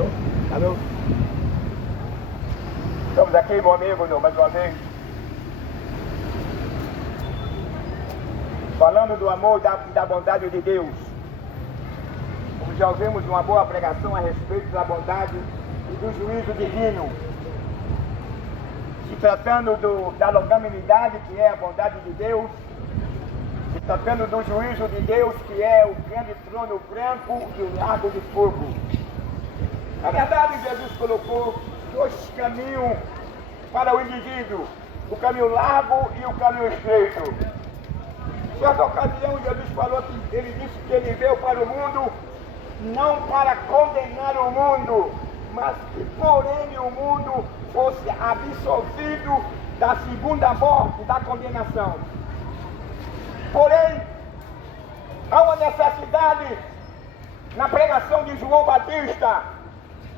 Alô? Estamos aqui, meu amigo, mais uma vez, falando do amor e da bondade de Deus. Como já ouvimos uma boa pregação a respeito da bondade e do juízo divino, se tratando da longanimidade, que é a bondade de Deus, se tratando do juízo de Deus, que é o grande trono branco e o lago de fogo. Na verdade, Jesus colocou dois caminhos para o indivíduo, o caminho largo e o caminho estreito. Em certa ocasião, Jesus falou que ele disse que ele veio para o mundo não para condenar o mundo, mas que porém o mundo fosse absolvido da segunda morte, da condenação. Porém, há uma necessidade na pregação de João Batista,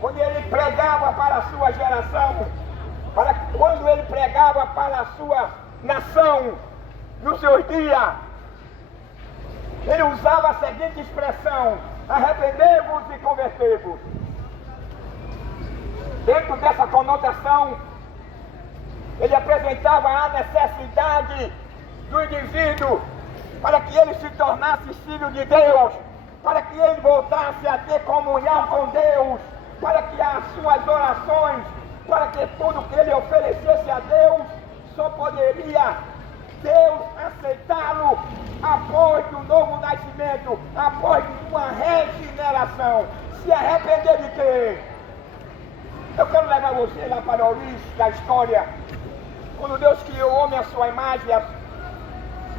quando ele pregava para a sua geração, quando ele pregava para a sua nação, nos seus dias, ele usava a seguinte expressão: arrependei-vos e convertei-vos. Dentro dessa conotação, ele apresentava a necessidade do indivíduo para que ele se tornasse filho de Deus, para que ele voltasse a ter comunhão com Deus, para que as suas orações, para que tudo que ele oferecesse a Deus, só poderia Deus aceitá-lo após do novo nascimento, após de uma regeneração. Se arrepender de quê? Eu quero levar você lá para a origem da história, quando Deus criou o homem à sua imagem,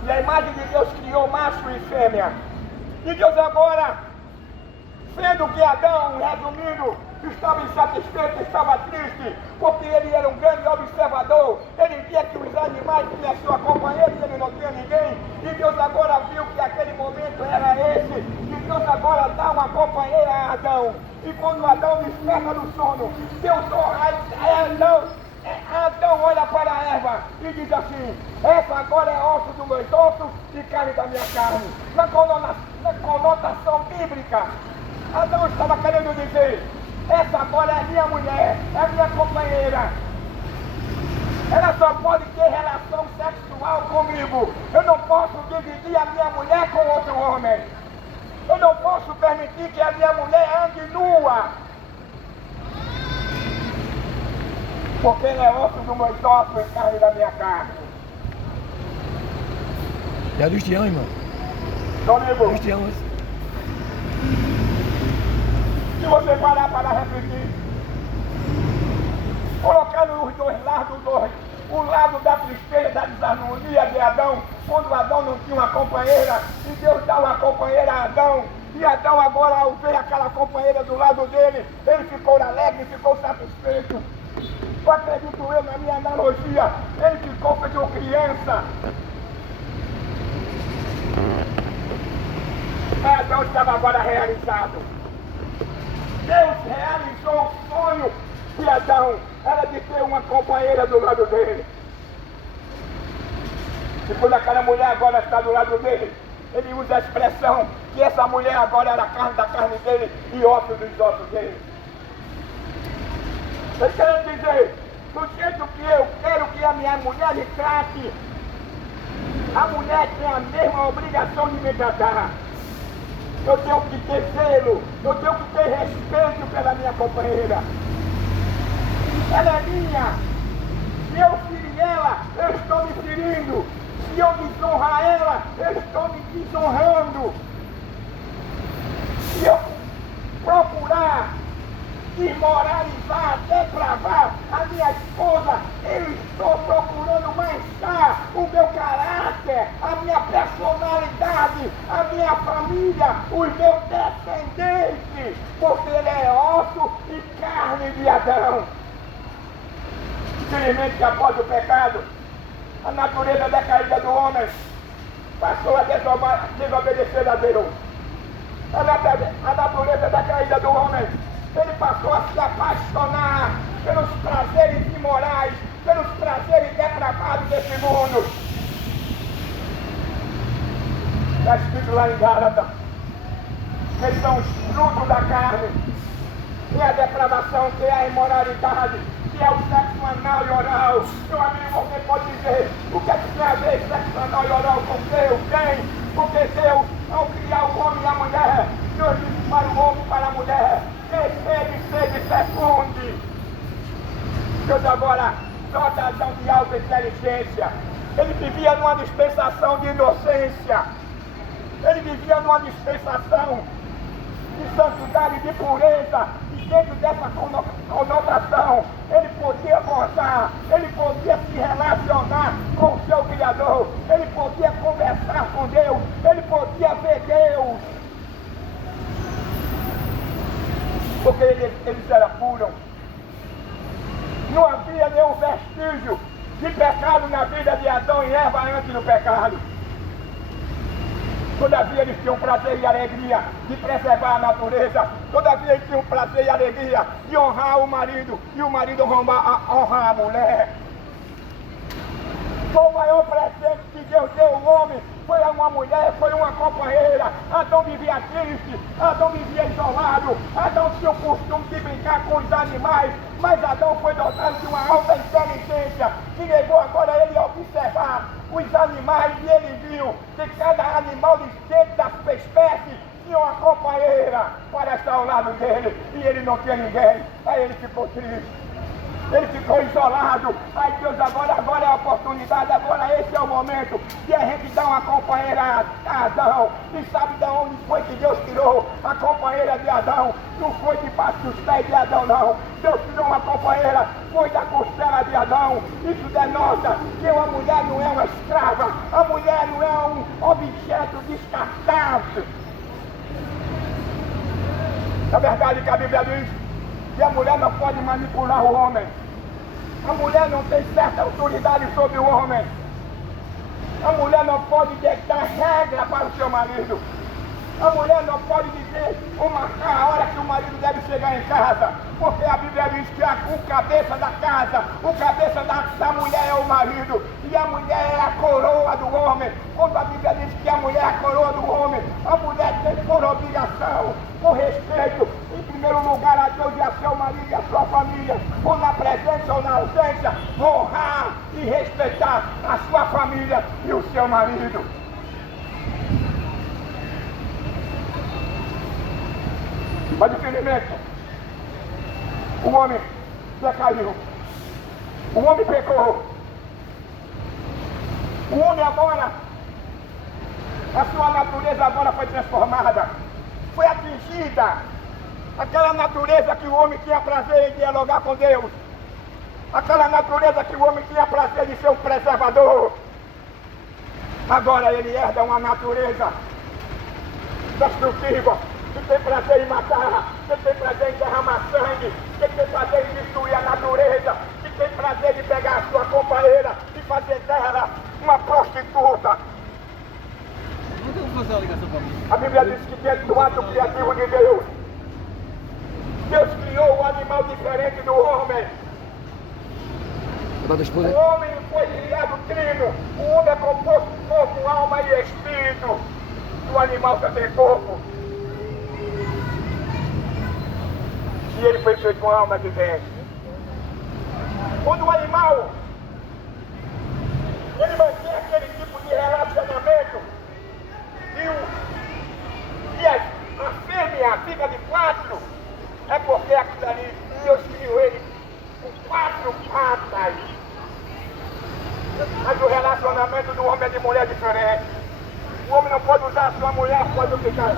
e a imagem de Deus criou macho e fêmea. E Deus agora, vendo que Adão, resumindo, estava insatisfeito, estava triste, porque ele era um grande observador, ele via que os animais tinham sua companheira e ele não tinha ninguém, e Deus agora viu que aquele momento era esse, e Deus agora dá uma companheira a Adão, e quando Adão desperta do sono, Adão olha para a erva e diz assim: essa agora é osso dos meus ossos e carne da minha carne. Na conotação bíblica, Adão estava querendo dizer: essa agora é a minha mulher, é a minha companheira. Ela só pode ter relação sexual comigo. Eu não posso dividir a minha mulher com outro homem. Eu não posso permitir que a minha mulher ande nua, porque ela é osso dos meus ossos e carne da minha carne. Jesus te ama, irmão. Domingo, Jesus te ama. se você parar para refletir, colocando os dois lados, o lado da tristeza, da desarmonia de Adão, quando Adão não tinha uma companheira, e Deus dá uma companheira a Adão, e Adão agora, ao ver aquela companheira do lado dele, ele ficou alegre, ficou satisfeito. Eu acredito eu, na minha analogia, ele ficou feito criança. Adão estava agora realizado. Deus realizou o sonho de Adão, era de ter uma companheira do lado dele. E quando aquela mulher agora está do lado dele, ele usa a expressão que essa mulher agora era carne da carne dele e osso dos ossos dele. Ele quer dizer, do jeito que eu quero que a minha mulher me trate, a mulher tem a mesma obrigação de me tratar. Eu tenho que ter zelo, eu tenho que ter respeito pela minha companheira. Ela é minha. Se eu ferir ela, eu estou me ferindo. Se eu desonrar ela, eu estou me desonrando. Se eu procurar desmoralizar, depravar a minha esposa, eu estou procurando manchar o meu caráter, a minha personalidade, a minha família, os meus descendentes, porque ele é osso e carne de Adão. Infelizmente, que após o pecado, a natureza decaída do homem passou a desobedecer a Deus. A natureza decaída do homem, ele passou a se apaixonar pelos prazeres imorais, pelos prazeres depravados desse mundo. Está escrito lá em Gálatas, que são os frutos da carne. que é a depravação, que é a imoralidade, que é o sexo anal e oral. Meu amigo, você pode dizer, o que é que tem a ver sexo anal e oral com Deus? Tem, porque Deus, ao criar o homem e a mulher, Deus disse para o homem e para a mulher, sede fecunde. Deus agora dota Adão de alta inteligência. Ele vivia numa dispensação de inocência. Ele vivia numa dispensação de santidade, de pureza. E dentro dessa conotação, ele podia gozar, ele podia se relacionar com o seu Criador, ele podia conversar com Deus, ele podia ver Deus. Porque eles eram puros. Não havia nenhum vestígio de pecado na vida de Adão e Eva antes do pecado. Todavia eles tinham prazer e alegria de preservar a natureza. Todavia eles tinham prazer e alegria de honrar o marido e o marido honrar a mulher. Foi o maior presente que Deus deu ao homem. Foi uma mulher, foi uma companheira. Adão vivia triste, Adão vivia isolado. Adão tinha o costume de brincar com os animais. Mas Adão foi dotado de uma alta inteligência que levou agora ele a observar os animais. E ele viu que cada animal dentro da sua espécie tinha uma companheira para estar ao lado dele. E ele não tinha ninguém. Aí ele ficou triste. Ele ficou isolado. Aí Deus, agora é a oportunidade, agora esse é o momento de a gente dar uma companheira a Adão. E sabe de onde foi que Deus tirou a companheira de Adão? Não foi debaixo dos pés de Adão, não. Deus tirou uma companheira, foi da costela de Adão. Isso denota que uma mulher não é uma escrava, a mulher não é um objeto descartável. É verdade que a Bíblia diz que a mulher não pode manipular o homem. A mulher não tem certa autoridade sobre o homem. A mulher não pode deitar regra para o seu marido. A mulher não pode dizer ou marcar a hora que o marido deve chegar em casa. Porque a Bíblia diz que o cabeça da casa, o cabeça da mulher é o marido. E a mulher é a coroa do homem. Quando a Bíblia diz que a mulher é a coroa do homem, a mulher tem por obrigação, por respeito, em primeiro lugar a Deus e a seu marido e a sua família, ou na presença ou na ausência, honrar e respeitar a sua família e o seu marido. Mas infelizmente, o homem decaiu, o homem pecou, o homem agora, a sua natureza agora foi transformada, foi atingida, aquela natureza que o homem tinha prazer em dialogar com Deus, aquela natureza que o homem tinha prazer de ser um preservador, agora ele herda uma natureza destrutiva, que tem prazer em matar, que tem prazer em derramar sangue, que tem prazer em destruir a natureza, que tem prazer de pegar a sua companheira e fazer dela uma prostituta. A Bíblia diz que dentro do ato criativo de Deus, Deus criou um animal diferente do homem. O homem foi criado trino, o homem é composto de corpo, alma e espírito. O animal só tem corpo. E ele foi feito com alma de vivente. Quando o animal ele mantém aquele tipo de relacionamento e a fêmea fica de 4, é porque aquilo ali, Deus criou ele com 4 patas. Mas o relacionamento do homem e de mulher é diferente. O homem não pode usar a sua mulher, pode ficar.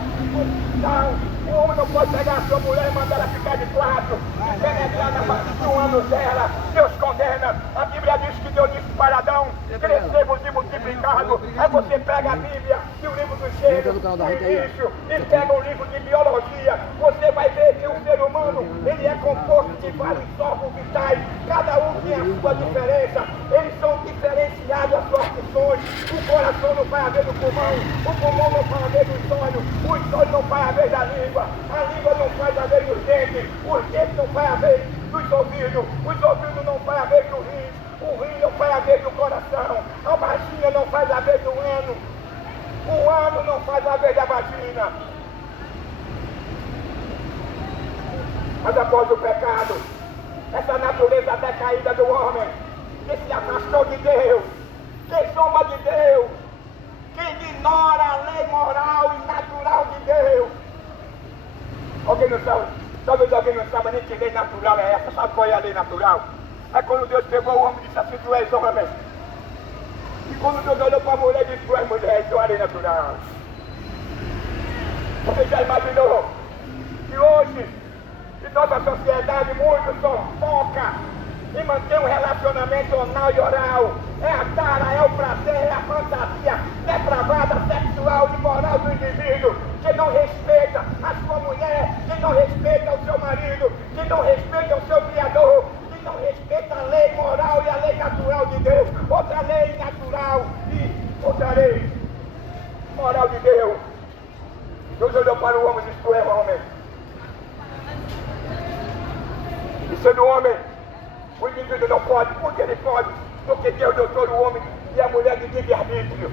Não. O homem não pode pegar a sua mulher e mandar ela ficar de 4, penetrar na parte do ano dela. Deus condena. A Bíblia diz que Deus disse para Adão: crescemos e multiplicado. Aí você pega a Bíblia e o livro do Gênesis, do início, e pega o livro de biologia. Você vai ver que o ser humano ele é composto de vários órgãos vitais. Cada um tem a sua diferença. Eles são diferenciados as suas funções. O coração não vai a ver do pulmão, o pulmão não vai a ver dos olhos, os olhos não vai a ver da língua. A língua não faz a ver dos dentes, os dentes não faz a ver dos ouvidos, os ouvidos não faz a ver do rim, o rim não faz a ver do coração, a vagina não faz a ver do ano, o ano não faz a ver da vagina. Mas após o pecado, essa natureza decaída do homem, que se afastou de Deus, que zomba de Deus, que ignora a lei moral e natural de Deus. Alguém não sabe? Talvez alguém não saiba nem que lei natural é essa. Sabe qual é a lei natural? É quando Deus pegou o homem e disse assim: tu és homem. E quando Deus olhou para a mulher e disse: tu és mulher, isso é a lei natural. Você já imaginou que hoje, em nossa sociedade, muitos só foca em manter um relacionamento anal e oral? É a tara, é o prazer, é a fantasia depravada, sexual e moral do indivíduo, que não respeita a sua mulher, que não respeita o seu marido, que não respeita o seu Criador, que não respeita a lei moral e a lei natural de Deus. Outra lei natural e outra lei moral de Deus. Deus olhou para o homem e disse: tu és homem. E sendo homem, o indivíduo não pode. Por que ele pode? Porque Deus deu todo o homem e a mulher de livre-arbítrio.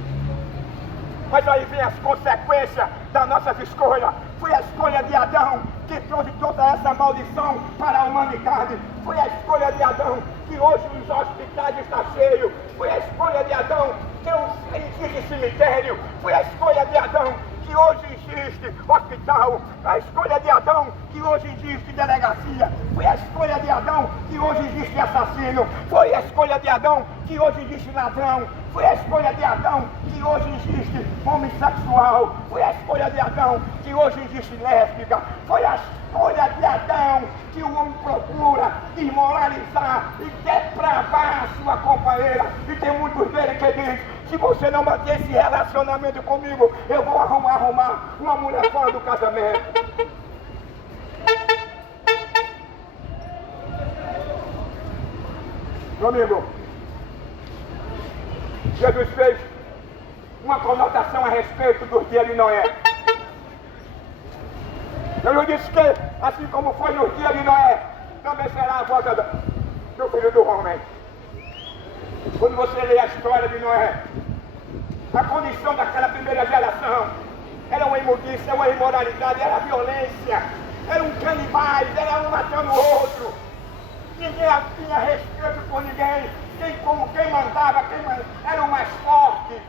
Mas aí vem as consequências das nossas escolhas. Foi a escolha de Adão que trouxe toda essa maldição para a humanidade. Foi a escolha de Adão que hoje os hospitais estão cheios. Foi a escolha de Adão que existe cemitério. Foi a escolha de Adão que hoje existe hospital. A escolha de Adão que hoje existe delegacia. Foi a escolha de Adão que hoje existe assassino. Foi a escolha de Adão que hoje existe ladrão. Foi a escolha de Adão que hoje existe homossexual. Foi a escolha de Adão que hoje existe lésbica. Foi a escolha de Adão que o homem procura desmoralizar e depravar a sua companheira. E tem muitos deles que dizem: se você não manter esse relacionamento comigo, eu vou arrumar uma mulher fora do casamento. Meu amigo, Jesus fez uma conotação a respeito dos dias de Noé. Jesus disse que, assim como foi nos dias de Noé, também será a volta do Filho do Homem. Quando você lê a história de Noé, a condição daquela primeira geração era uma imundícia, uma imoralidade, era violência, era um canibais, era um matando o outro. Ninguém tinha respeito por ninguém. Quem mandava, era o mais forte.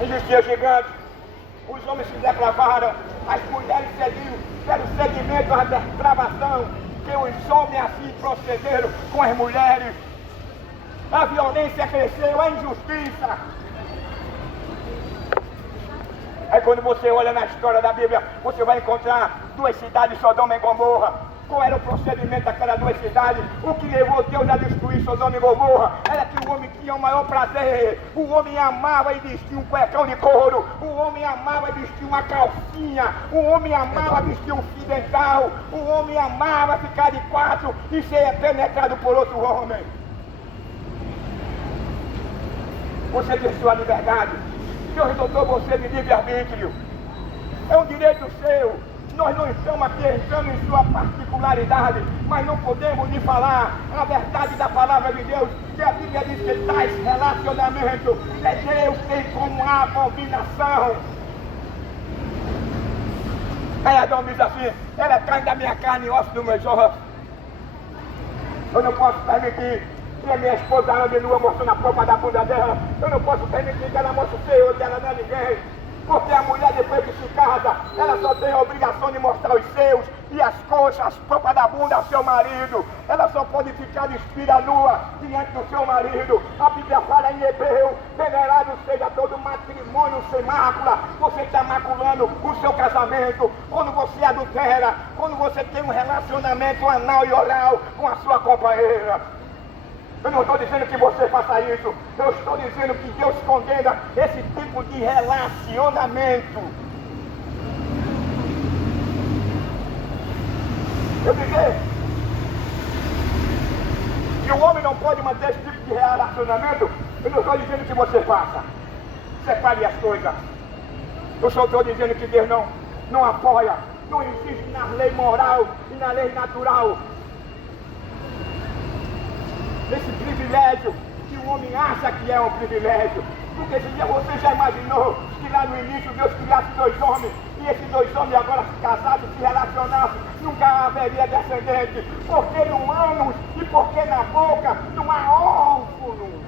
Existia gigante. Os homens se depravaram, as mulheres seguiam pelo segmento da depravação, que os homens assim procederam com as mulheres. A violência cresceu, a injustiça. Aí quando você olha na história da Bíblia, você vai encontrar duas cidades, Sodoma e Gomorra. Qual era o procedimento daquelas duas cidades? O que levou Deus a destruir Sodoma e Gomorra era que o homem tinha o maior prazer. O homem amava e vestia um cuecão de couro. O homem amava e vestia uma calcinha. O homem amava vestir um fio dental. O homem amava ficar de quatro e ser penetrado por outro homem. Você tem sua liberdade. Deus dotou você de livre-arbítrio. É um direito seu. Nós não estamos aqui entrando em sua particularidade, mas não podemos lhe falar a verdade da palavra de Deus, que a Bíblia diz que tais relacionamentos é Deus tem como abominação. Aí Adão diz assim: ela é carne da minha carne e osso dos meus ossos. Eu não posso permitir que a minha esposa ande nua mostrando a polpa da bunda dela. Eu não posso permitir que ela mostre o feio dela, não é ninguém. Porque a mulher, depois que se casa, ela só tem a obrigação de mostrar os seus e as coxas, as polpas da bunda ao seu marido. Ela só pode ficar despida nua diante do seu marido. A Bíblia fala em Hebreu: venerado seja todo matrimônio sem mácula. Você está maculando o seu casamento quando você adultera, quando você tem um relacionamento anal e oral com a sua companheira. Eu não estou dizendo que você faça isso. Eu estou dizendo que Deus condena esse tipo de relacionamento. Eu dizer que o homem não pode manter esse tipo de relacionamento, eu não estou dizendo que você faça. Separe as coisas. Eu só estou dizendo que Deus não apoia, não existe na lei moral e na lei natural esse privilégio que o homem acha que é um privilégio. Porque você já imaginou que lá no início Deus criasse dois homens, e esses dois homens agora se casassem, se relacionassem, nunca haveria descendente, porque no ânus e porque na boca não há óvulo.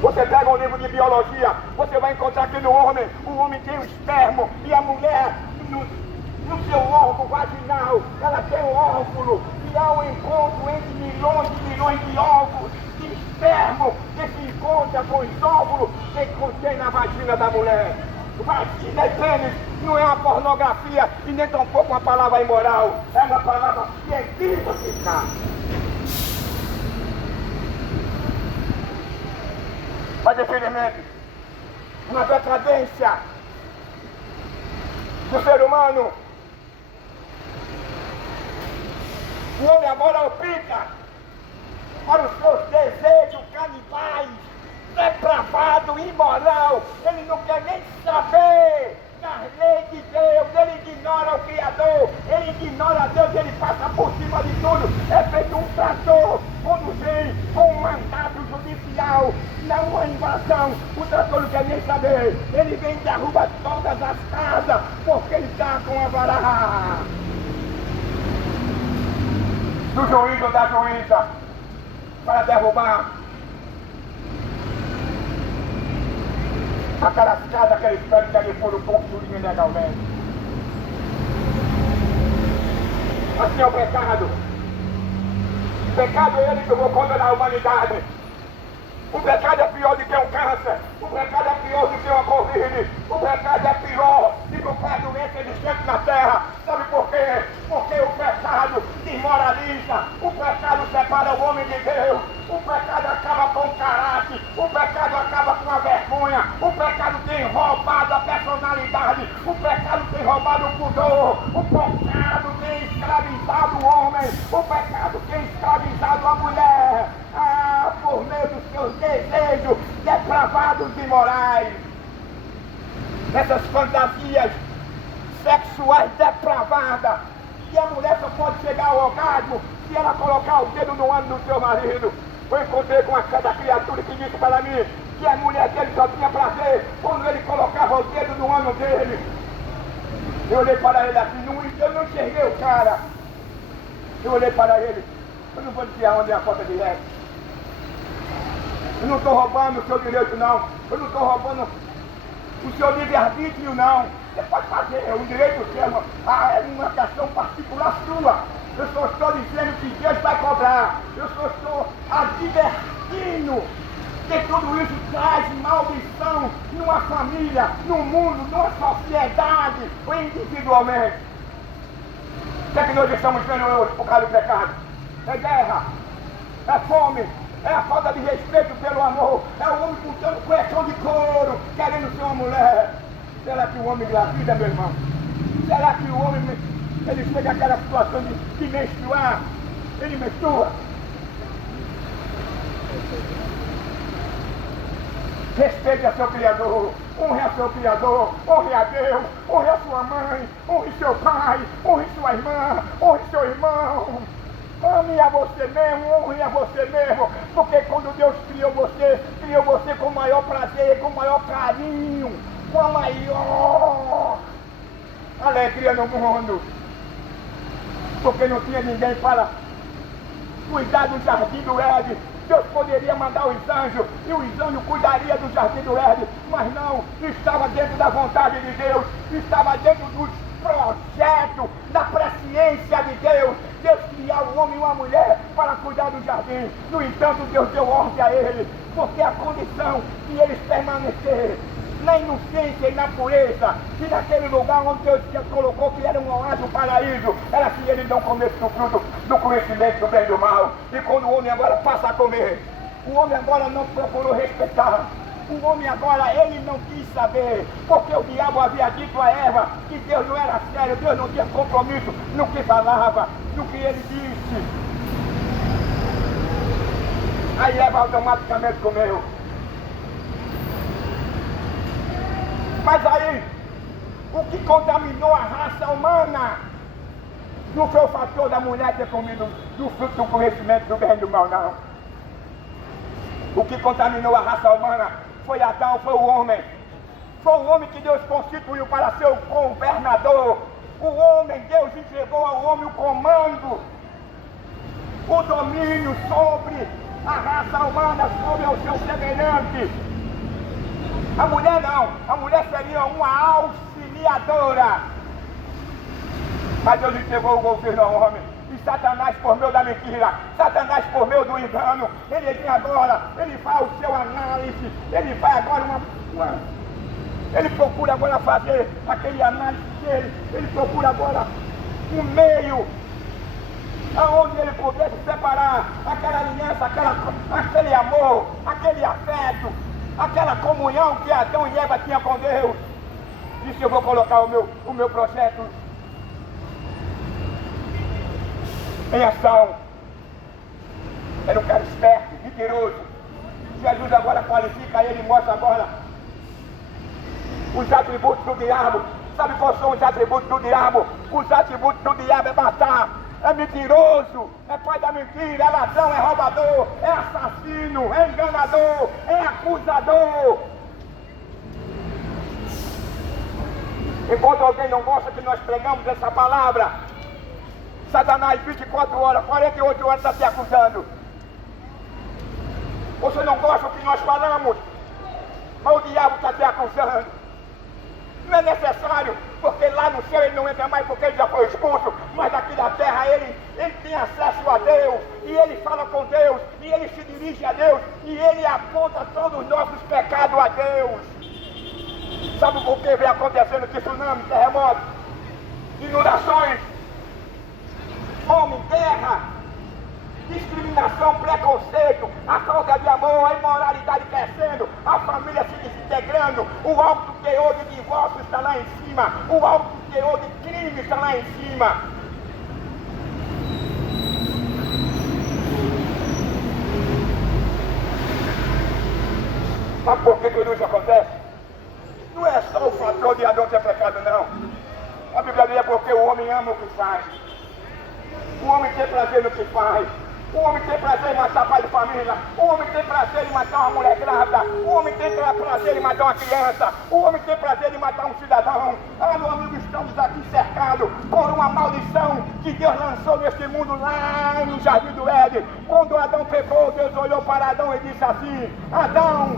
Você pega um livro de biologia, você vai encontrar que no homem, o homem tem o esperma e a mulher no seu órgão vaginal, ela tem um óvulo, e há um encontro entre milhões e milhões de óvulos, de esperma, que se encontra com os óvulos que contém na vagina da mulher. Vagina e pênis não é uma pornografia e nem tampouco uma palavra imoral, é uma palavra científica. Mas infelizmente, na decadência do ser humano, o homem agora opta para os seus desejos canibais, depravado, imoral. Ele não quer nem saber das leis de Deus, ele ignora o Criador, ele ignora Deus, ele passa por cima de tudo. É feito um trator quando vem com um mandado judicial, não uma invasão, o trator não quer nem saber. Ele vem e derruba todas as casas, porque ele está com a vara do juiz ou da juíza para derrubar aquelas casas que eles pedem que eles foram construídas ilegalmente. Assim é o pecado. O pecado é ele que tomou conta da humanidade. O pecado é pior do que um câncer. O pecado é pior do que uma Covid. O pecado é pior do que qualquer doença existente na terra. Sabe por quê? Porque o pecado desmoraliza. O pecado separa o homem de Deus. O pecado acaba com o caráter. O pecado acaba com a vergonha. O pecado tem roubado a personalidade. O pecado tem roubado o pudor. O pecado tem escravizado o homem. O pecado tem escravizado a mulher. Por meio dos seus desejos depravados e morais. Essas fantasias sexuais depravadas. E a mulher só pode chegar ao orgasmo se ela colocar o dedo no ânus do seu marido. Eu encontrei com cada criatura que disse para mim que a mulher dele só tinha prazer quando ele colocava o dedo no ânus dele. Eu olhei para ele assim, eu não enxerguei o cara. Eu olhei para ele, eu não vou dizer onde é a porta direta. Eu não estou roubando o seu direito, não. Eu não estou roubando o seu livre-arbítrio, não. Você pode fazer, é um direito seu, é uma questão particular sua. Eu só estou dizendo que Deus vai cobrar. Eu só estou advertindo que tudo isso traz maldição numa família, num mundo, numa sociedade, ou individualmente. O que é que nós estamos vendo hoje por causa do pecado? É guerra, é fome, é a falta de respeito pelo amor, é o homem botando cuecão de couro, querendo ser uma mulher. Será que o homem engravida, meu irmão? Será que o homem, ele chega àquela situação de menstruar? Ele menstrua? Respeite a seu Criador, honre a seu Criador, honre a Deus, honre a sua mãe, honre seu pai, honre sua irmã, honre seu irmão. Ame a você mesmo, honre a você mesmo, porque quando Deus criou você com o maior prazer, com o maior carinho, com a maior alegria no mundo, porque não tinha ninguém para cuidar do jardim do Éden. Deus poderia mandar os anjos, e os anjos cuidariam do jardim do Éden, mas não, estava dentro da vontade de Deus, estava dentro dos projetos, da presciência de Deus. Deus criar um homem e uma mulher para cuidar do jardim. No entanto, Deus deu ordem a eles, porque a condição de eles permanecer na inocência e na pureza, e naquele lugar onde Deus colocou que era um oásis, um paraíso, era que eles não comessem do fruto do conhecimento do bem e do mal. E quando o homem agora passa a comer, o homem agora não procurou respeitar. O homem agora, ele não quis saber, porque o diabo havia dito a Eva que Deus não era sério, Deus não tinha compromisso no que falava, no que ele disse. Aí Eva automaticamente comeu. Mas aí, o que contaminou a raça humana não foi o fator da mulher ter comido do fruto do conhecimento do bem e do mal, não. O que contaminou a raça humana foi Adão, foi o homem. Foi o homem que Deus constituiu para ser o governador, O homem, Deus entregou ao homem o comando, o domínio sobre a raça humana, sobre o seu semelhante. A mulher não, a mulher seria uma auxiliadora. Mas Deus entregou o governo ao homem. E Satanás, por meio da mentira, Satanás, por meio do engano, ele vem agora, ele faz o seu análise, ele vai agora ele procura agora fazer aquele análise dele, ele procura agora um meio aonde ele pudesse separar aquela aliança, aquele amor, aquele afeto, aquela comunhão que Adão e Eva tinham com Deus. Disse: eu vou colocar o meu projeto em ação. Era um cara esperto, mentiroso. Jesus agora qualifica ele e mostra agora os atributos do diabo. Sabe quais são os atributos do diabo? Os atributos do diabo é matar, é mentiroso, é pai da mentira, é ladrão, é roubador, é assassino, é enganador, é acusador. Enquanto alguém não gosta que nós pregamos essa palavra, Satanás 24 horas, 48 horas está te acusando. Você não gosta do que nós falamos, mas o diabo está te acusando. Não é necessário, porque lá no céu ele não entra mais porque ele já foi expulso, mas aqui na terra ele tem acesso a Deus, e ele fala com Deus, e ele se dirige a Deus, e ele aponta todos os nossos pecados a Deus. Sabe por que vem acontecendo tsunami, terremotos, inundações, fome, guerra, discriminação, preconceito, a falta de amor, a imoralidade crescendo, a família se desintegrando, o alto teor de divórcio está lá em cima, o alto teor de crime está lá em cima. Sabe por que tudo isso acontece? Não é só o fator de Adão ter pecado, não. A Bíblia diz: é porque o homem ama o que faz. O homem tem prazer no que faz. O homem tem prazer em matar pai de família. O homem tem prazer em matar uma mulher grávida. O homem tem prazer em matar uma criança. O homem tem prazer em matar um cidadão. Ah, meu amigo, estamos aqui cercados por uma maldição que Deus lançou neste mundo lá no Jardim do Éden. Quando Adão pecou, Deus olhou para Adão e disse assim: Adão,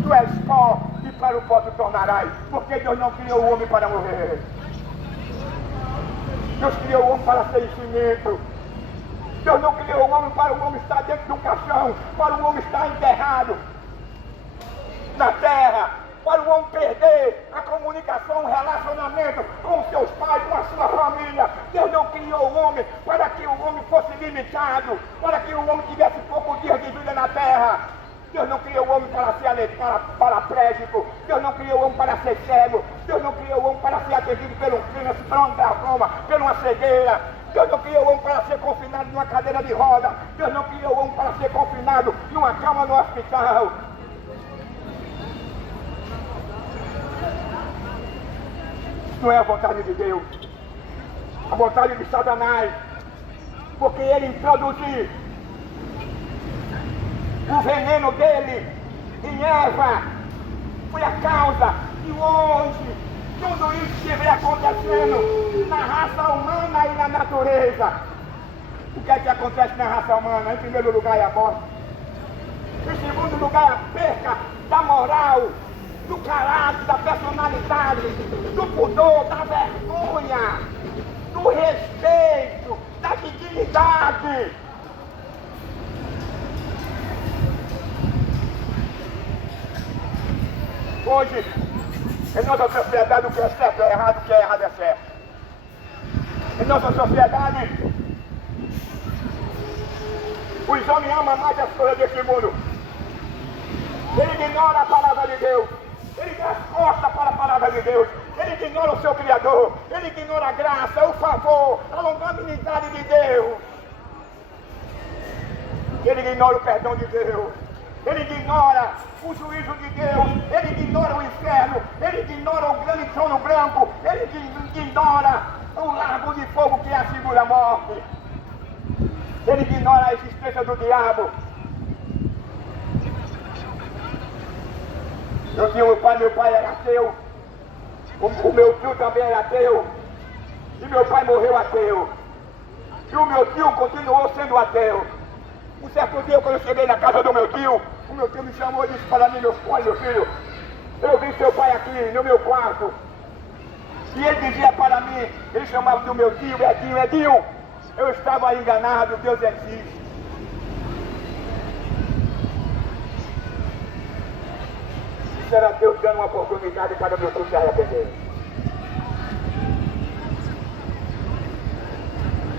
tu és pó e para o pó te tornarás. Porque Deus não criou o homem para morrer. Deus criou o homem para ser infinito. Deus não criou o homem para o homem estar dentro de um caixão, para o homem estar enterrado na terra, para o homem perder a comunicação, o relacionamento com seus pais, com a sua família. Deus não criou o homem para que o homem fosse limitado, para que o homem tivesse poucos dias de vida na terra. Deus não criou o homem para ser paraplégico. Deus não criou o homem para ser cego. Deus não criou o homem para ser atendido pelo câncer, por uma glaucoma, por uma cegueira. Deus não criou o homem para ser confinado numa cadeira de roda. Deus não criou o homem para ser confinado numa cama no hospital. Não é a vontade de Deus. A vontade de Satanás. Porque ele introduziu o veneno dele em Eva. Foi a causa de hoje tudo isso que vem acontecendo na raça humana e na natureza. O que é que acontece na raça humana? Em primeiro lugar é a morte. Em segundo lugar é a perca da moral, do caráter, da personalidade, do pudor, da vergonha, do respeito, da dignidade. Hoje, em nossa sociedade, o que é certo é errado, o que é errado é certo. Em nossa sociedade, os homens amam mais as coisas desse mundo. Ele ignora a palavra de Deus. Ele dá as costas para a palavra de Deus. Ele ignora o seu Criador. Ele ignora a graça, o favor, a longanimidade de Deus. Ele ignora o perdão de Deus. Ele ignora o juízo de Deus. Ele ignora o inferno. Ele ignora o grande trono branco. Ele ignora o lago de fogo que é a segunda morte. Ele ignora a existência do diabo. Eu tinha meu pai era ateu. O meu tio também era ateu. E meu pai morreu ateu. E o meu tio continuou sendo ateu. Um certo dia, quando eu cheguei na casa do meu tio, o meu tio me chamou e disse para mim: olha, meu filho, eu vi seu pai aqui no meu quarto. E ele dizia para mim, ele chamava do meu tio, Edinho, Edinho, eu estava enganado, Deus existe. Isso era Deus dando uma oportunidade para meu tio se arrepender.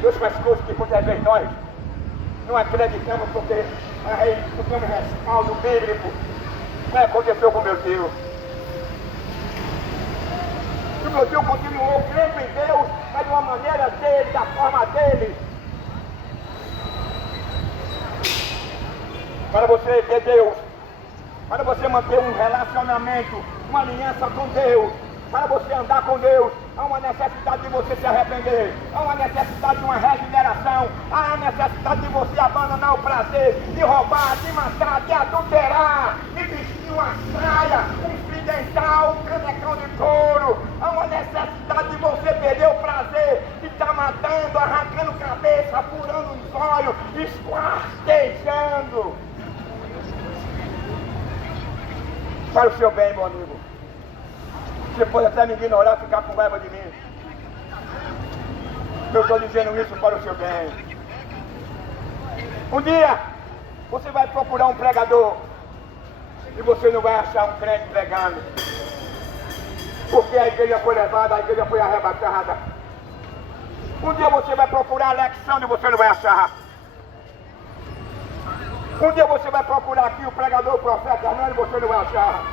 Deus faz coisas que muitas vezes nós não acreditamos porque não temos respaldo bíblico. Não aconteceu com meu tio. E o meu tio continuou crendo em Deus, mas de uma maneira dele, da forma dele. Para você ter Deus, para você manter um relacionamento, uma aliança com Deus, para você andar com Deus, há uma necessidade de você se arrepender, há uma necessidade de uma regeneração, há a necessidade de você abandonar o prazer, de roubar, de matar, de adulterar, de vestir uma saia, um fio dental, um canecão de couro. Há uma necessidade de você perder o prazer de estar matando, arrancando cabeça, furando os olhos, esquartejando. Para o seu bem, meu amigo. Você pode até me ignorar, ficar com raiva de mim. Eu estou dizendo isso para o seu bem. Um dia, você vai procurar um pregador e você não vai achar um crente pregando. Porque a igreja foi levada, a igreja foi arrebatada. Um dia você vai procurar Alexandre e você não vai achar. Um dia você vai procurar aqui o pregador, o profeta Hernando e você não vai achar.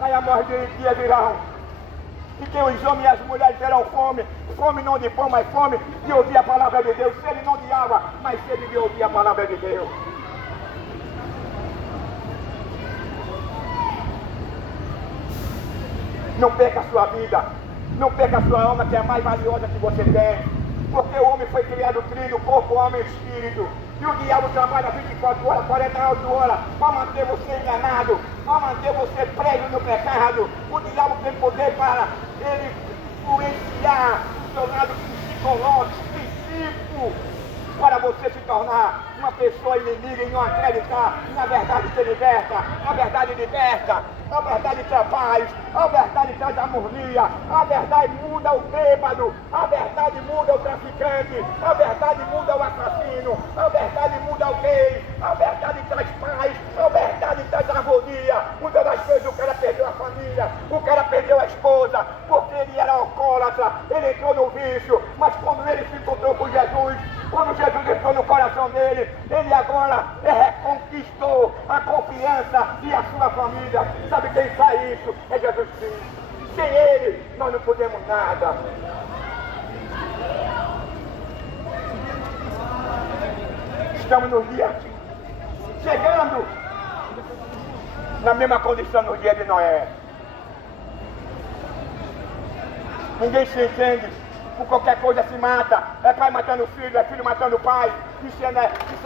Aí a morte de dia virão. E que os homens e as mulheres terão fome, fome não de pão, mas fome de ouvir a palavra de Deus, sede não de água, mas sede de ouvir a palavra de Deus. Não perca a sua vida, não perca a sua alma, que é a mais valiosa que você tem, porque o homem foi criado trilho, corpo, alma e espírito. E o diabo trabalha 24 horas, 48 horas, para manter você enganado, para manter você preso no pecado. O diabo tem poder para ele influenciar o seu lado psicológico, psíquico, para você se tornar uma pessoa inimiga e não acreditar na verdade que liberta, a verdade liberta, a verdade traz paz, a verdade traz harmonia, a verdade muda o bêbado, a verdade muda o traficante, a verdade muda o assassino, a verdade muda o gay, a verdade traz paz, a verdade traz harmonia. Muitas das vezes o cara perdeu a família, o cara perdeu a esposa, porque ele era alcoólatra, ele entrou no vício, mas quando ele se encontrou com Jesus, quando Jesus entrou no coração dele, ele agora reconquistou a confiança e a sua família. Sabe quem faz isso? É Jesus Cristo. Sem ele, nós não podemos nada. Estamos no dia, chegando na mesma condição no dia de Noé. Ninguém se entende. Por qualquer coisa se mata, é pai matando filho, é filho matando pai. Isso aí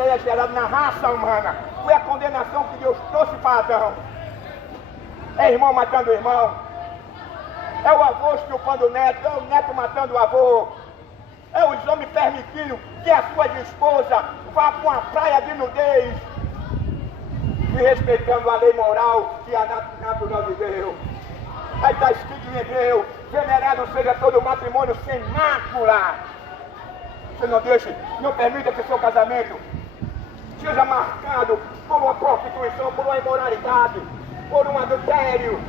é gerado na raça humana. Foi a condenação que Deus trouxe para Adão. É irmão matando irmão, é o avô estupando o neto, é o neto matando o avô, é os homens permitindo que a sua esposa vá para uma praia de nudez e respeitando a lei moral e a natural de Deus. Aí está escrito em Hebreu: venerado seja todo matrimônio sem mácula. Você não deixe, não permita que o seu casamento seja marcado por uma prostituição, por uma imoralidade, por um adultério,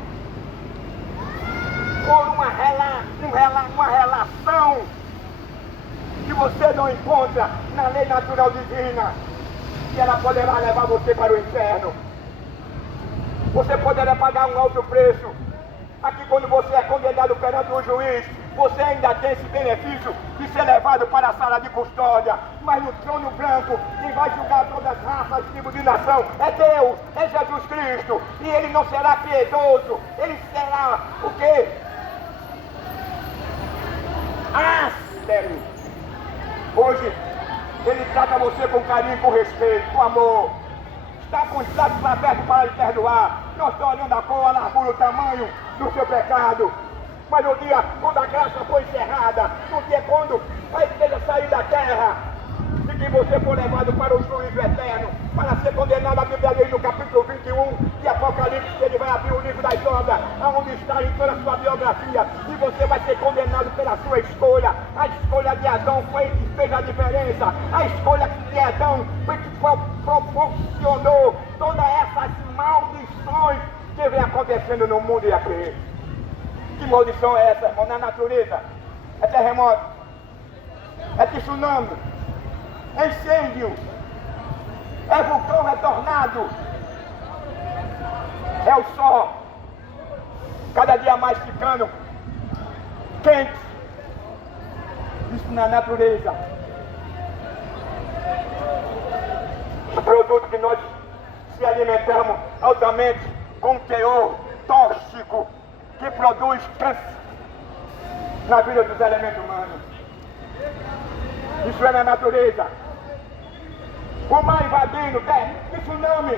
por uma relação que você não encontra na lei natural divina, e ela poderá levar você para o inferno. Você poderá pagar um alto preço. Aqui, quando você é condenado perante o juiz, você ainda tem esse benefício de ser levado para a sala de custódia. Mas no trono branco, quem vai julgar todas as raças, tribos de nação, é Deus, é Jesus Cristo. E ele não será piedoso, ele será o quê? Áspero. Hoje, ele trata você com carinho, com respeito, com amor. Está com os braços abertos para lhe perdoar. Não está olhando a cor, a largura, o tamanho do seu pecado. Mas no dia quando a graça foi encerrada, no dia quando a igreja saiu da terra, e que você for levado para o juízo eterno, para ser condenado, a Bíblia diz no capítulo 21 de Apocalipse, que ele vai abrir o livro das obras, onde está em toda a sua biografia, e você vai ser condenado pela sua escolha. A escolha de Adão foi que fez a diferença, a escolha de Adão foi que proporcionou todas essas maldições que vem acontecendo no mundo e aqui. Que maldição é essa, irmão? Na natureza? É terremoto, é tsunami, é incêndio, é vulcão, é tornado, é o sol cada dia mais ficando quente. Isso na natureza. Os produtos que nós se alimentamos altamente com teor tóxico que produz câncer na vida dos elementos humanos. Isso é na natureza. O mar invadindo, tsunami.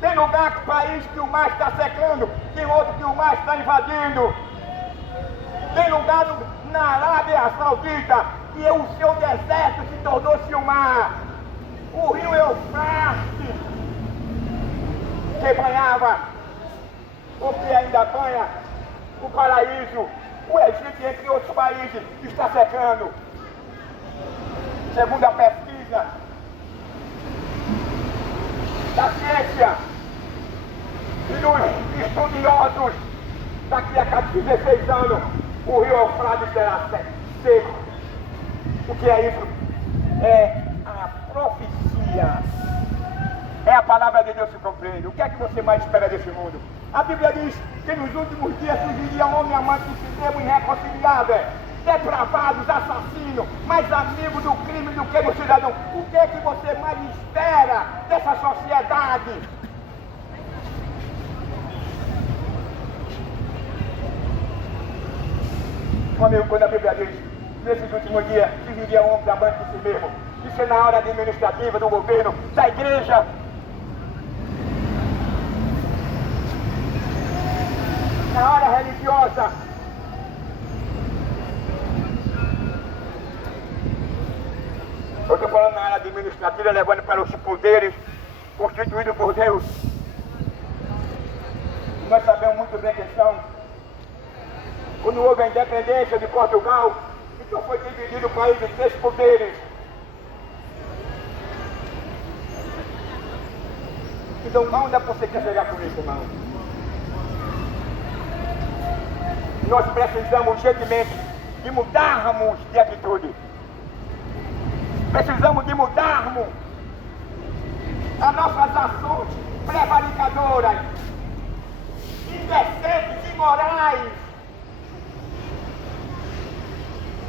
Tem lugar, país que o mar está secando, tem outro que o mar está invadindo. Tem lugar na Arábia Saudita que o seu deserto se tornou-se um mar. O rio Eufrates, que banhava, o que ainda banha o paraíso, o Egito, entre outros países, está secando. Segundo a pesquisa da ciência e dos estudiosos, daqui a 16 anos, o rio Eufrates será seco. O que é isso? É a profecia. É a palavra de Deus se cumprindo. O que é que você mais espera desse mundo? A Bíblia diz que nos últimos dias surgiria homem amante de si mesmo, irreconciliável, depravados, assassinos, mais amigos do crime do que do cidadão. O que é que você mais espera dessa sociedade? Meu amigo, quando a Bíblia diz, nesses últimos dias, surgiria homens amantes de si mesmo, isso é na hora administrativa do governo, da igreja. Na hora religiosa. Eu estou falando na área administrativa, levando para os poderes constituídos por Deus. Nós sabemos muito bem quem são. Quando houve a independência de Portugal, então foi dividido o país em 3 poderes. Então, onde é que você quer chegar com isso, irmão? Nós precisamos urgentemente de mudarmos de atitude. Precisamos de mudarmos as nossas ações prevaricadoras, indecentes, imorais.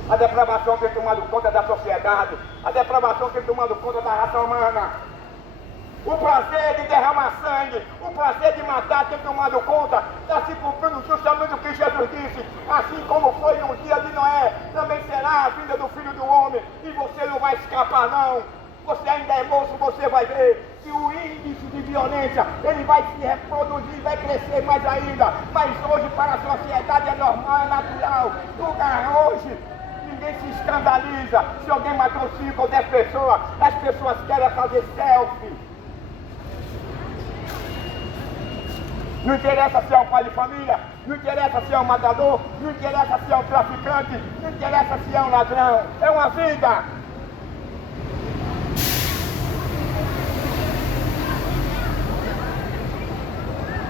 A depravação tem tomado conta da sociedade, a depravação tem tomado conta da raça humana. O prazer de derramar sangue, o prazer de matar tem tomado conta, está se cumprindo justamente o que Jesus disse. Assim como foi no dia de Noé, também será a vinda do Filho do Homem, e você não vai escapar não. Você ainda é moço, você vai ver que o índice de violência, ele vai se reproduzir, vai crescer mais ainda. Mas hoje para a sociedade é normal, é natural. Hoje ninguém se escandaliza se alguém matou 5 ou 10 pessoas, as pessoas querem fazer selfie. Não interessa se é um pai de família, não interessa se é um matador, não interessa se é um traficante, não interessa se é um ladrão, é uma vida.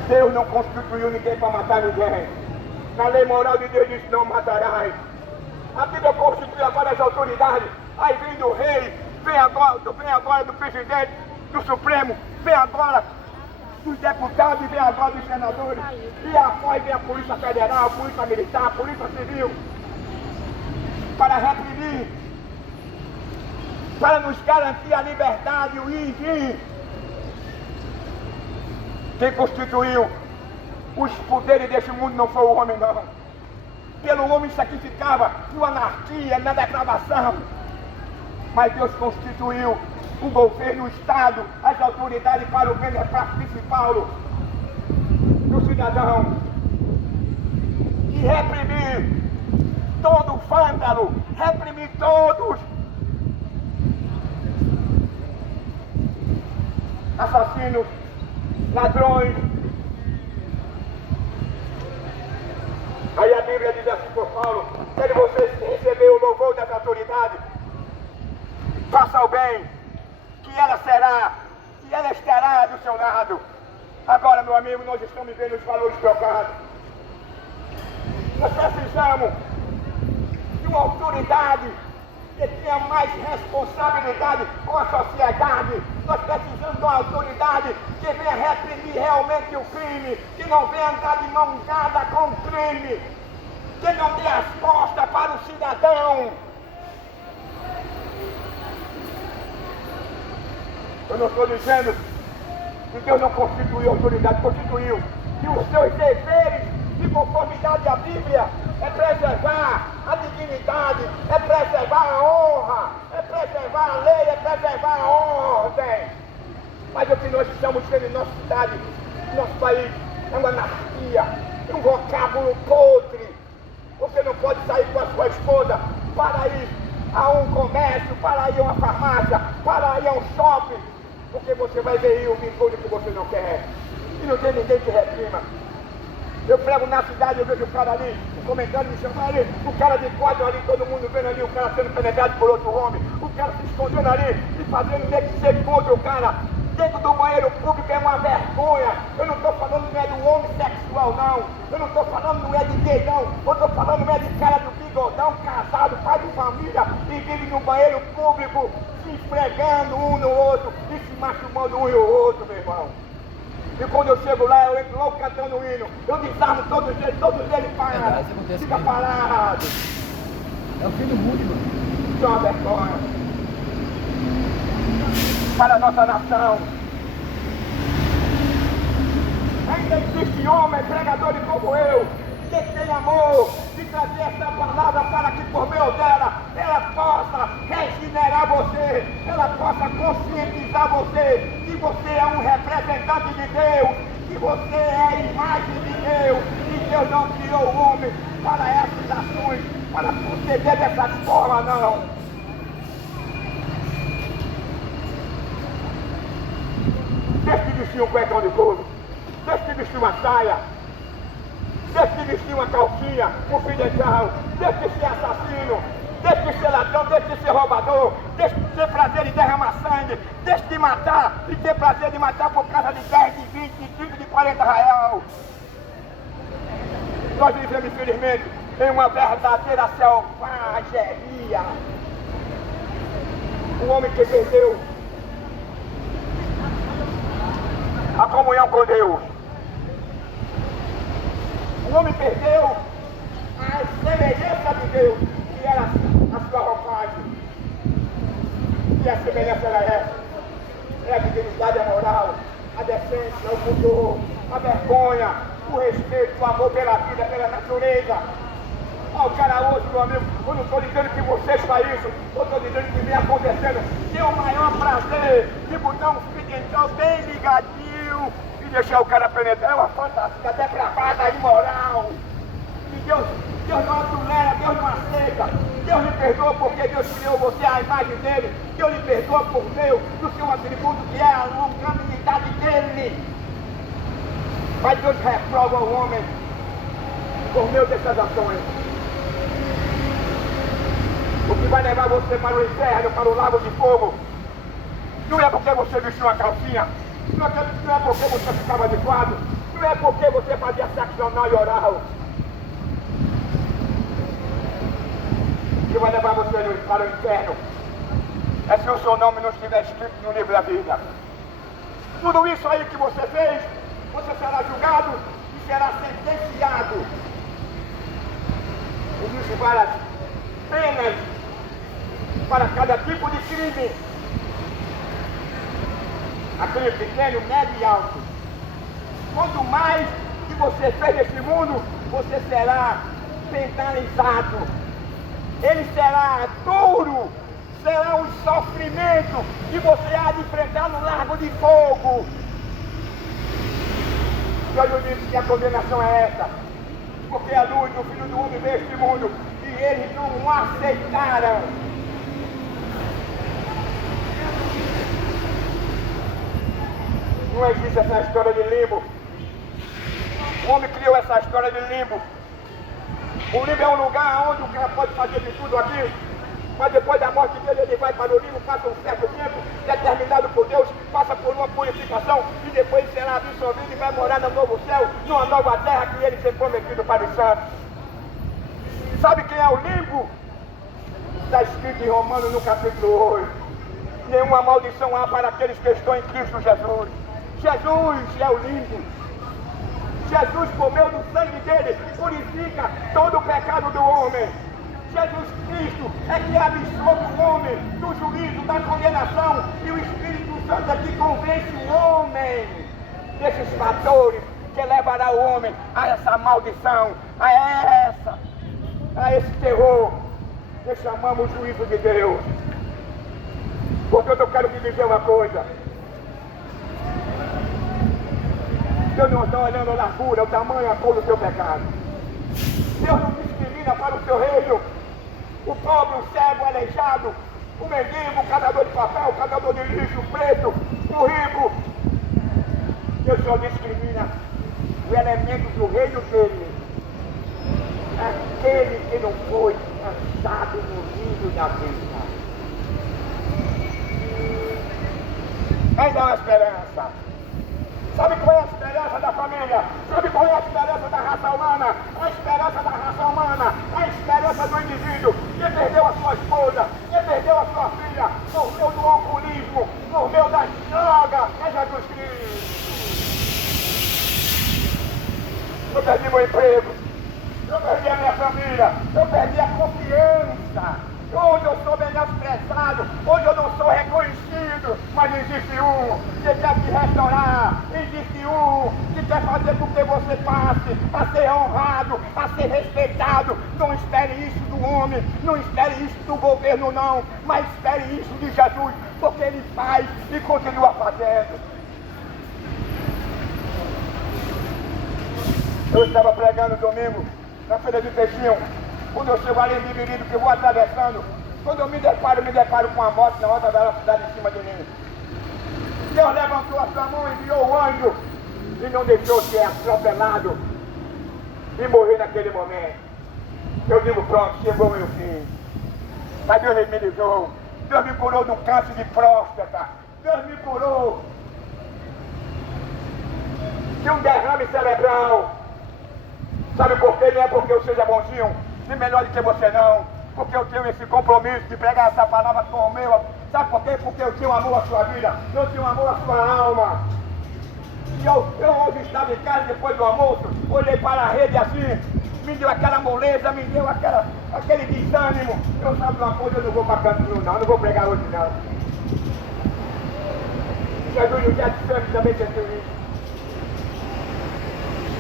Deus não constituiu ninguém para matar ninguém. Na lei moral de Deus diz: não matarás. A Bíblia constitui agora as autoridades. Aí vem do rei, vem agora do presidente, do Supremo, vem agora dos deputados e vem agora dos senadores. E após vem a Polícia Federal, a Polícia Militar, a Polícia Civil, para reprimir, para nos garantir a liberdade, o ir e vir. Quem constituiu os poderes desse mundo não foi o homem, não. Pelo homem sacrificava na anarquia, na depravação. Mas Deus constituiu o governo, o Estado, as autoridades para o benefício principal do cidadão. E reprimir todo vândalo, reprimir todos assassinos, ladrões. Aí a Bíblia diz assim por Paulo: quando você receber o louvor das autoridades, faça o bem, que ela será, que ela estará do seu lado. Agora, meu amigo, nós estamos vendo os valores trocados. Nós precisamos de uma autoridade que tenha mais responsabilidade com a sociedade. Nós precisamos de uma autoridade que venha reprimir realmente o crime, que não venha andar de mão dada com o crime, que não dê as costas para o cidadão. Eu não estou dizendo que Deus não constituiu autoridade, constituiu. E os seus deveres, de conformidade à Bíblia, é preservar a dignidade, é preservar a honra, é preservar a lei, é preservar a ordem. Mas o que nós estamos vendo em nossa cidade, em nosso país, é uma anarquia, é um vocábulo podre. Você não pode sair com a sua esposa para ir a um comércio, para ir a uma farmácia, para ir a um shopping, porque você vai ver ouvir coisa que você não quer. E não tem ninguém que reprima. Eu prego na cidade, eu vejo o cara ali, comentando, me chamando ali, o cara de quadro ali, todo mundo vendo ali, o cara sendo penetrado por outro homem, o cara se escondendo ali e fazendo meio que ser contra o cara. Dentro do banheiro público é uma vergonha. Eu não estou falando não é do homossexual, não. Eu não estou falando não é de gay, não. Eu estou falando não é de cara do bigodão, casado, pai de família, e vive no banheiro público, se esfregando um no outro e se machucando um e o outro, meu irmão. E quando eu chego lá, eu entro logo cantando o hino. Eu desarmo todos eles parados. Fica parado. É o fim do mundo, mano. Isso é uma vergonha para a nossa nação. Ainda existe homens, pregadores como eu, que tem amor de trazer essa palavra para que por meio dela, ela possa regenerar você, ela possa conscientizar você que você é um representante de Deus, que você é a imagem de Deus, e Deus não criou o homem para essas ações, para proceder dessa forma, não. Deixe de vestir um cuecão de couro, deixe de vestir uma saia, deixe de vestir uma calcinha, um fideiral, deixe de ser assassino, deixe de ser ladrão, deixe de ser roubador, deixe de ter prazer em derramar sangue, deixe de matar e ter prazer de matar por causa de 10, de 20, de 30, de 40 reais. Nós vivemos, infelizmente, em uma verdadeira selvageria. O homem que perdeu a comunhão com Deus. O homem perdeu a semelhança de Deus, que era a sua roupagem. E a semelhança era essa. É a dignidade, a moral, a decência, o pudor, a vergonha, o respeito, o amor pela vida, pela natureza. O cara hoje, meu amigo, eu não estou dizendo que vocês fazem isso, eu estou dizendo que vem acontecendo. Tem o maior prazer de botar um fio dental bem ligadinho e deixar o cara penetrar. É uma fantasia depravada, imoral. E Deus não tolera, Deus não aceita. Deus lhe perdoa porque Deus criou você à imagem dele. Deus lhe perdoa por meio do seu atributo que é a longanimidade dele. Mas Deus reprova o homem por meio dessas ações. O que vai levar você para o inferno, para o lago de fogo, não é porque você vestiu uma calcinha, não é porque você ficava de quadro, não é porque você fazia sexo anal e oral. O que vai levar você para o inferno é se o seu nome não estiver escrito no livro da vida. Tudo isso aí que você fez, você será julgado e será sentenciado. Existem várias penas para cada tipo de crime. A crime pequeno, médio e alto. Quanto mais que você fez nesse mundo, você será penalizado. Ele será duro, será um sofrimento que você há de enfrentar no lago de fogo. E eu disse que a condenação é essa. porque a luz do Filho do Homem veio a este mundo e eles não aceitaram. Não existe essa história de limbo. O homem criou essa história de limbo. O limbo é um lugar onde o cara pode fazer de tudo aqui, mas depois da morte dele ele vai para o limbo, passa um certo tempo, determinado por Deus, passa por uma purificação e depois será absolvido e vai morar no novo céu, numa nova terra que ele tem prometido para os santos. Sabe quem é o limbo? Está escrito em Romanos no capítulo 8. Nenhuma maldição há para aqueles que estão em Cristo Jesus. Jesus é o limbo. Jesus, por meio do sangue dele, purifica todo o pecado do homem. Jesus Cristo é que absolve o homem do juízo, da condenação, e o Espírito Santo é que convence o homem desses fatores que levará o homem a essa maldição, a esse terror que chamamos juízo de Deus. Portanto, eu quero te dizer uma coisa. Deus não está olhando a largura, o tamanho, a cor do teu pecado. Deus não discrimina para o seu reino o pobre, o cego, o aleijado, o mendigo, o catador de papel, o catador de lixo, o preto, o rico. Deus só discrimina o elemento do reino dele. Aquele que não foi achado no livro da vida. Ainda há uma esperança. Sabe qual é a esperança da família? Sabe qual é a esperança da raça humana? A esperança da raça humana, a esperança do indivíduo que perdeu a sua esposa, que perdeu a sua filha, por meio do alcoolismo, por meio das drogas, é Jesus Cristo. Eu perdi meu emprego, eu perdi a minha família, eu perdi a confiança. Onde eu sou menosprezado, onde eu não sou reconhecido, mas existe um que quer te restaurar, existe um que quer fazer com que você passe a ser honrado, a ser respeitado. Não espere isso do homem, não espere isso do governo não, mas espere isso de Jesus, porque ele faz e continua fazendo. Eu estava pregando domingo na feira de peixinho. Quando eu chego ali em Bibirido, que eu vou atravessando, quando eu me deparo com a moto na alta velocidade em cima de mim. Deus levantou a sua mão, enviou o anjo e não deixou ser atropelado e morrer naquele momento. Eu digo, pronto, chegou o meu fim. Mas Deus me livrou. Deus me curou de um câncer de próstata. Deus me curou de um derrame cerebral. Sabe por quê? Não é porque eu seja bonzinho, nem melhor do que você não, porque eu tenho esse compromisso de pregar essa palavra com o meu. Sabe por quê? Porque eu tenho amor à sua vida, eu tenho amor à sua alma. E eu hoje estava em casa depois do almoço, olhei para a rede assim, me deu aquela moleza, me deu aquele desânimo. Eu sabe uma coisa, eu não vou para canto não vou pregar hoje não. Jesus no Getsemane também sentiu isso.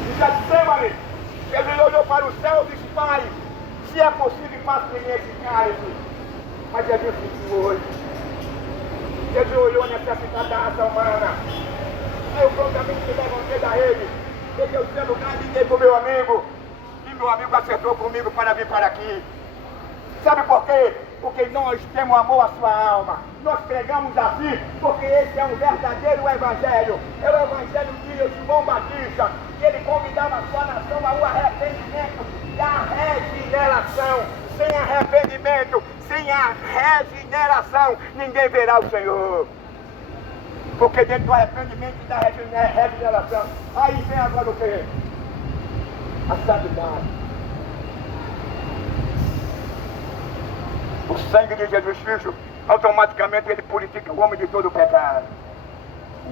No Getsemane, ele olhou para o céu e disse, Pai, se é possível, faça de mim esse cálice. Mas Jesus sentiu hoje. Jesus olhou a necessidade da raça humana. Eu prontamente me levantei da rede, peguei o celular e liguei para o meu amigo. E meu amigo acertou comigo para vir para aqui. Sabe por quê? Porque nós temos amor à sua alma. Nós pregamos assim, porque esse é um verdadeiro evangelho. É o evangelho de João Batista, que ele convidava a sua nação ao arrependimento e à regeneração. Sem arrependimento, sem a regeneração, ninguém verá o Senhor. Porque dentro do arrependimento e da regeneração, aí vem agora o quê? A santidade. O sangue de Jesus Cristo, automaticamente ele purifica o homem de todo o pecado.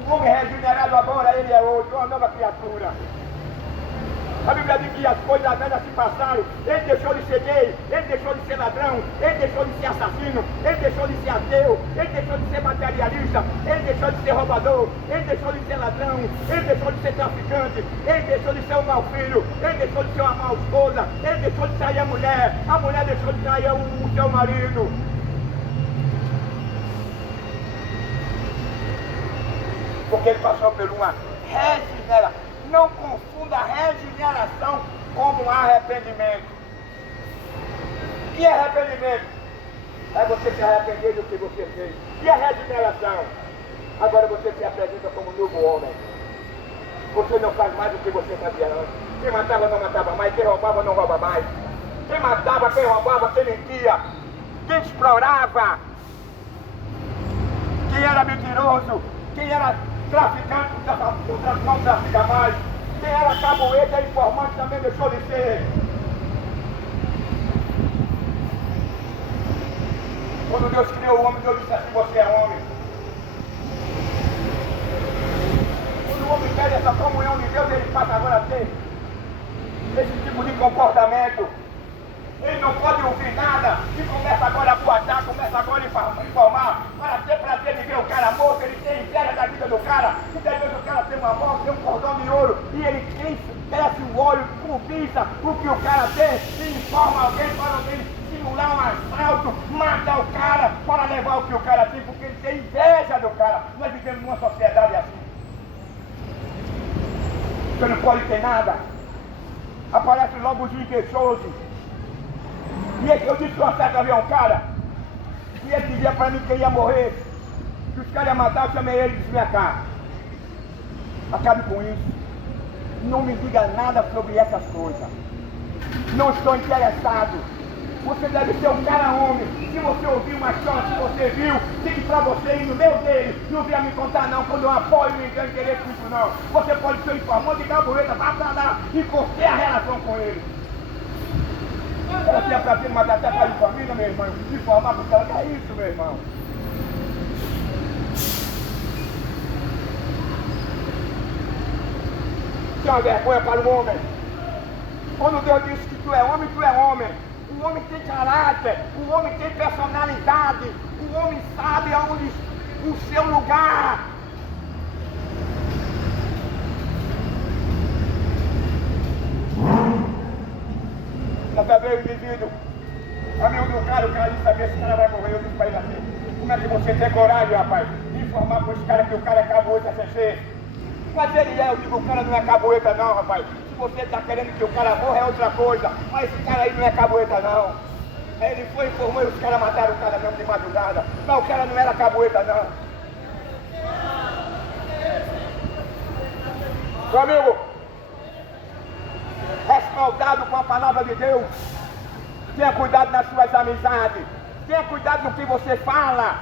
O homem regenerado agora, ele é outro, uma nova criatura. A Bíblia diz que as coisas velhas se passaram. Ele deixou de ser gay, ele deixou de ser ladrão, ele deixou de ser assassino, ele deixou de ser ateu, ele deixou de ser materialista, ele deixou de ser roubador, ele deixou de ser ladrão, ele deixou de ser traficante, ele deixou de ser um mau filho, ele deixou de ser uma má esposa, ele deixou de trair a mulher deixou de trair o seu marido. Porque ele passou por uma regeneração. Não confunda regeneração como um arrependimento. O que é arrependimento? É você se arrepender do que você fez. E a regeneração? Agora você se apresenta como um novo homem. Você não faz mais do que você fazia antes. Quem matava não matava mais, quem roubava não rouba mais. Quem matava, quem roubava, quem mentia, quem explorava, quem era mentiroso, quem era traficante, não trafica mais. Quem era caboeta e informante também deixou de ser. Quando Deus criou o homem, Deus disse assim: você é homem. Quando o homem pede essa comunhão de Deus, ele passa agora a ter esse tipo de comportamento. Ele não pode ouvir nada e começa agora a boatar, começa agora a informar, para ter prazer de ver o cara morto. Ele tem inveja da vida do cara, e depois o cara tem uma moto, tem um cordão de ouro, e ele desce o olho, cobiça o que o cara tem, e informa alguém para alguém simular um assalto, mata o cara para levar o que o cara tem, porque ele tem inveja do cara. Nós vivemos numa sociedade assim. Você não pode ter nada. Aparece logo os invejosos. E eu disse uma certa vez a um cara, e ele dizia para mim que ele ia morrer, que os caras iam matar. Eu chamei ele e disse: vem cá, acabe com isso, não me diga nada sobre essas coisas, não estou interessado. Você deve ser um cara homem. Se você ouviu uma história que você viu, fique para você ir no meio dele, não venha me contar não, quando eu apoio não tenho interesse nisso não. Você pode ser informante de caboeta, vá para lá e cortei a relação com ele. Ela tinha prazer, mas até para a família, meu irmão, informar porque ela quer isso, meu irmão. Isso é uma vergonha para o homem. Quando Deus disse que tu é homem, tu é homem. O homem tem caráter, o homem tem personalidade, o homem sabe aonde o seu lugar. Até veio o indivíduo, amigo do cara, o cara disse: sabia, esse cara vai morrer. Eu disse para ele assim: como é que você tem coragem, rapaz, de informar para os caras que o cara é caboeta sem ser? Mas ele é, eu digo: o cara não é caboeta não, rapaz. Se você está querendo que o cara morra é outra coisa, mas esse cara aí não é caboeta não. Aí ele foi, informou e os caras mataram o cara mesmo de madrugada. Mas o cara não era caboeta não. Meu amigo, respaldado com a palavra de Deus, tenha cuidado nas suas amizades, tenha cuidado no que você fala,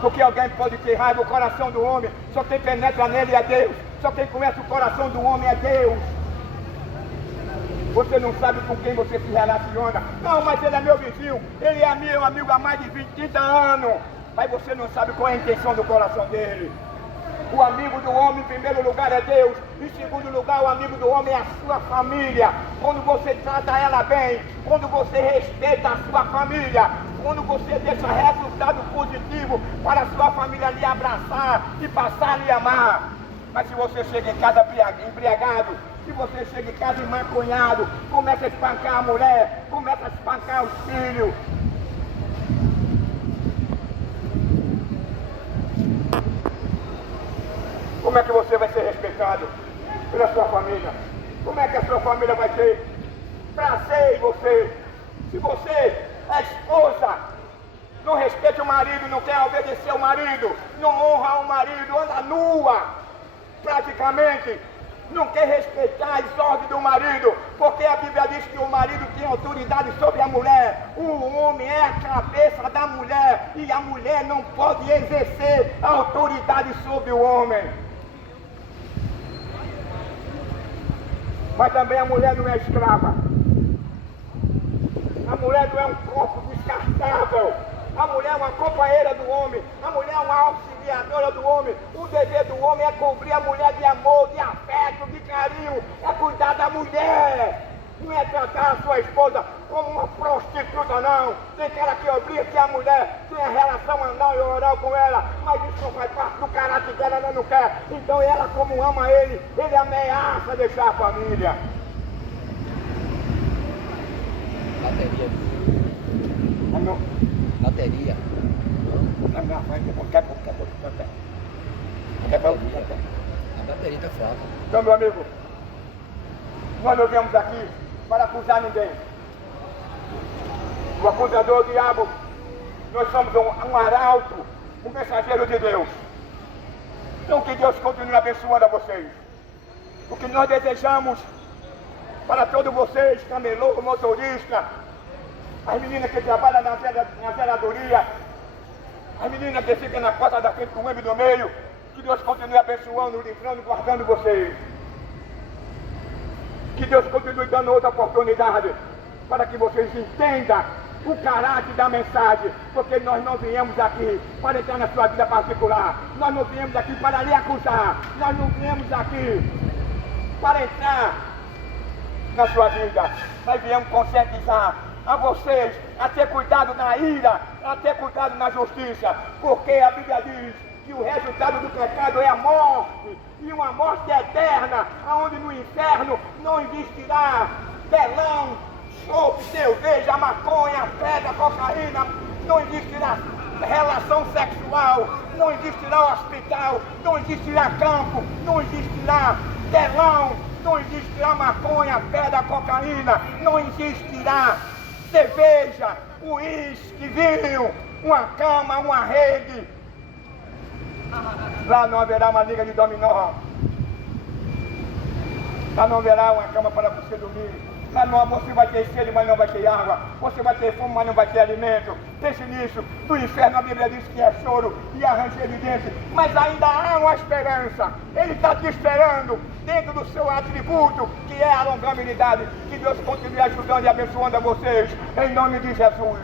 porque alguém pode ter raiva. O coração do homem, só quem penetra nele é Deus, só quem conhece o coração do homem é Deus. Você não sabe com quem você se relaciona. Não, mas ele é meu vizinho, ele é meu amigo há mais de 20, 30 anos, mas você não sabe qual é a intenção do coração dele. O amigo do homem, em primeiro lugar, é Deus. Em segundo lugar, o amigo do homem é a sua família. Quando você trata ela bem, quando você respeita a sua família, quando você deixa resultado positivo para a sua família lhe abraçar e passar a lhe amar. Mas se você chega em casa embriagado, se você chega em casa maconhado, começa a espancar a mulher, começa a espancar os filhos, como é que você vai ser respeitado pela sua família? Como é que a sua família vai ter prazer em você? Se você é esposa, não respeita o marido, não quer obedecer o marido, não honra o marido, anda nua, praticamente, não quer respeitar as ordens do marido, porque a Bíblia diz que o marido tem autoridade sobre a mulher. O homem é a cabeça da mulher e a mulher não pode exercer a autoridade sobre o homem. Mas também a mulher não é escrava. A mulher não é um corpo descartável. A mulher é uma companheira do homem. A mulher é uma auxiliadora do homem. O dever do homem é cobrir a mulher de amor, de afeto, de carinho. É cuidar da mulher. Não é tratar a sua esposa como uma prostituta, não. Tem cara que obriga que a mulher tenha relação anal e oral com ela, mas isso não faz parte do caráter dela, ela não quer. Então ela, como ama ele ameaça deixar a família. Bateria. Não. Bateria. Não, A bateria tá fraca. então, meu amigo, Nós não viemos aqui para acusar ninguém. O acusador, o diabo, nós somos um arauto, um mensageiro de Deus. Então que Deus continue abençoando a vocês. O que nós desejamos para todos vocês, camelô, motorista, as meninas que trabalham na zeladoria, as meninas que ficam na porta da frente com o homem do meio, que Deus continue abençoando, livrando, guardando vocês. Que Deus continue dando outra oportunidade para que vocês entendam o caráter da mensagem, porque nós não viemos aqui para entrar na sua vida particular, nós não viemos aqui para lhe acusar, nós não viemos aqui para entrar na sua vida, nós viemos conscientizar a vocês a ter cuidado na ira, a ter cuidado na justiça, porque a Bíblia diz que o resultado do pecado é a morte, e uma morte eterna, onde no inferno não existirá telão, chope, cerveja, maconha, pedra, cocaína, não existirá relação sexual, não existirá hospital, não existirá campo, não existirá telão, não existirá maconha, pedra, cocaína, não existirá cerveja, uísque, vinho, uma cama, uma rede. Lá não haverá uma liga de dominó. Lá não haverá uma cama para você dormir. Lá não, você vai ter sede, mas não vai ter água. Você vai ter fome, mas não vai ter alimento. Pense nisso. Do inferno a Bíblia diz que é choro e ranger de dentes. Mas ainda há uma esperança. Ele está te esperando dentro do seu atributo, que é a longanimidade. Que Deus continue ajudando e abençoando a vocês. Em nome de Jesus.